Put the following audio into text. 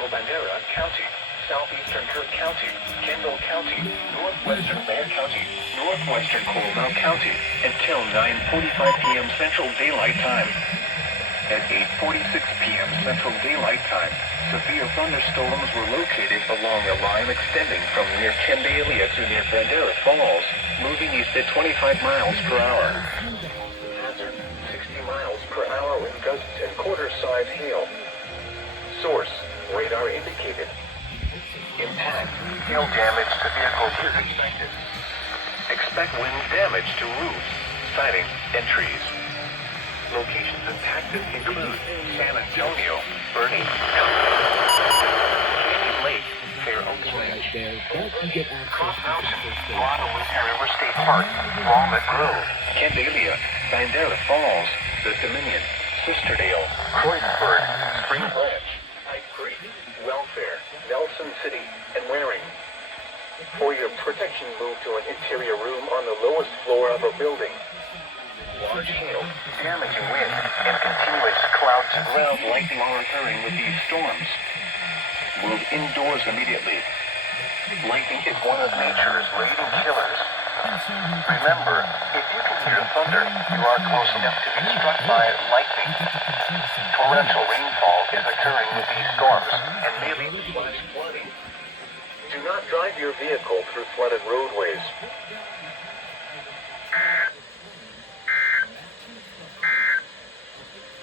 Central Bandera County, Southeastern Kirk County, Kendall County, Northwestern Bexar County, Northwestern Coronado County, until 9:45 p.m. Central Daylight Time. At 8:46 p.m. Central Daylight Time, severe thunderstorms were located along a line extending from near Kendalia to near Bandera Falls, moving east at 25 miles per hour. Hazard, 60 miles per hour with gusts and quarter-size hail. Source, radar indicated. Impact, hail damage to vehicles is expected. Expect wind damage to roofs, siding, and trees. Locations impacted include San Antonio, Bernie, Canyon Lake, Fair Oaks Ranch, Cross Mountain, Guadalupe River State Park, Walnut Grove, Kendalia, Bandera Falls, The Dominion, Sisterdale, Croydonburg, Spring Branch, Pike Creek, Welfare, Nelson City, and Waring. For your protection, move to an interior room on the lowest floor of a building. Large hail, damaging wind, and continuous clouds and ground lightning are occurring with these storms. Move indoors immediately. Lightning is one of nature's leading killers. Remember, if you can hear thunder, you are close enough to be struck by lightning. Torrential rainfall is occurring with these storms and may lead to flash flooding. Do not drive your vehicle through flooded roadways.